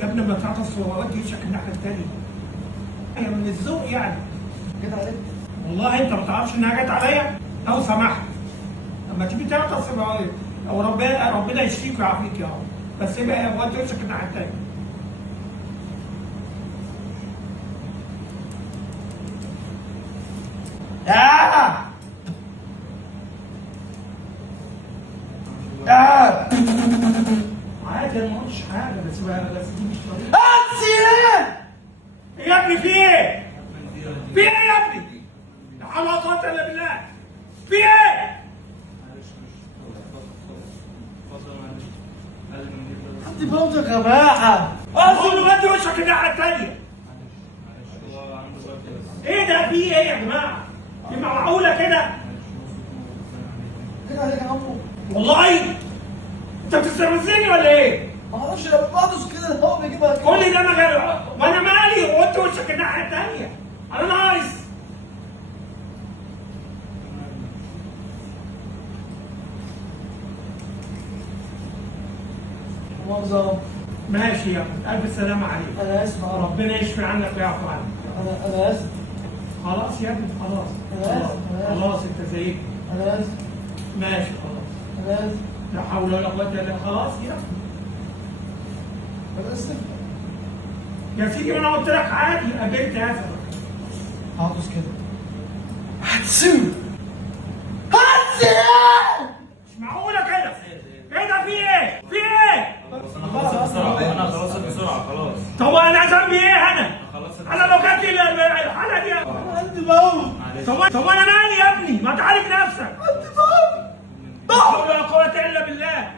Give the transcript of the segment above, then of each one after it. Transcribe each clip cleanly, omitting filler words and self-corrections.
يا ابني ما تعطس وودي وشك الناحيه الثانيه. هي من الذوق يعني. جت عليك؟ والله انت ما تعرفش انها جت عليا؟ لو سمحت لما تيجي تعطس او ربنا يشفيك ويعافيك يا رب، بس يبقى ودي وشك الناحيه الثانيه. عادي انا ما قلتش حاجه، بس دي مش طريقه. يا ابني في ايه؟ في ايه يا ابني؟ لا حول ولا قوه الا بالله. في ايه؟ عندي بوضة جماعة. قول له ودي وشك الناحيه الثانيه. ايه ده؟ في ايه يا جماعه؟ دي معقوله كده؟ جت عليك يا عمو؟ والله انت بتستفزني ولا ايه؟ ما اعرفش لما بعطس كده الهواء بيجيبها كده. قول لي ده انا غير وانا مالي وانت وشك الناحيه الثانيه. انا ناقص. مؤاخذة. ماشي يا ابني، الف سلامه عليك. أنا آسف يا رب. ربنا يشفي عنك ويعفو عنك. أنا آسف. خلاص يا ابني خلاص. أنا آسف. خلاص انت زيك. أنا آسف. ماشي خلاص. أنا آسف. لا حول ولا قوه الا بالله. خلاص يا ابني. أنا آسف. يا سيدي ما انا قلت لك عادي، قابلت هذا. هعطس كده. مش معقوله كده. ايه ده؟ في ايه؟ في ايه؟ انا خلصت بسرعه خلاص. طب انا ذنبي ايه انا؟ خلصت انا لو جات لي الحاله دي عندي موت. طب انا مالي يا ابني؟ ما تعالج نفسك. عندي موت. لا حول ولا قوه الا بالله.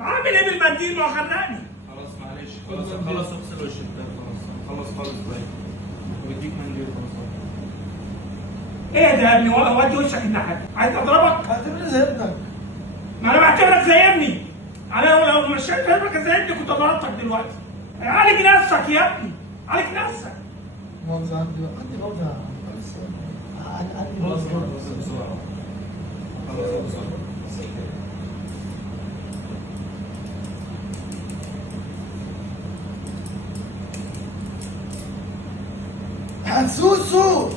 عامل ايه بالمنديل وخرقني؟ خلاص معلش خلاص اغسل وشك ده خلاص خالص طيب. بديك منديل خلاص. ايه ده يا ابني؟ ودي وشك الناحيه. عايز اضربك؟ اعتبرني زي ابنك. ما انا بعتبرك زي ابني. انا لو مشيت فهمك زي ابني كنت ضربتك دلوقتي. عالج نفسك يا ابني، عالج نفسك. مؤاخذة. عندي بوضة. عندي خلاص بوضة. خلصت بسرعه. خلصت بسرعه. هتسوسو.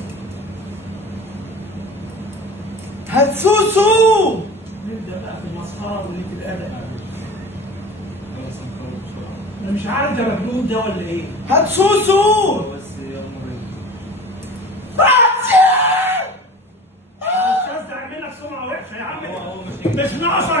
هتسوسو. نبدا بقى في المسخره واللي في الادب. خلاص نخلص بسرعه. انا مش عارف ده مجنون ده ولا ايه. هتسوسو. بس يلا مريض. الاستاذ ده عامل لك سمعه وحشه يا عم. هو مش ناقصه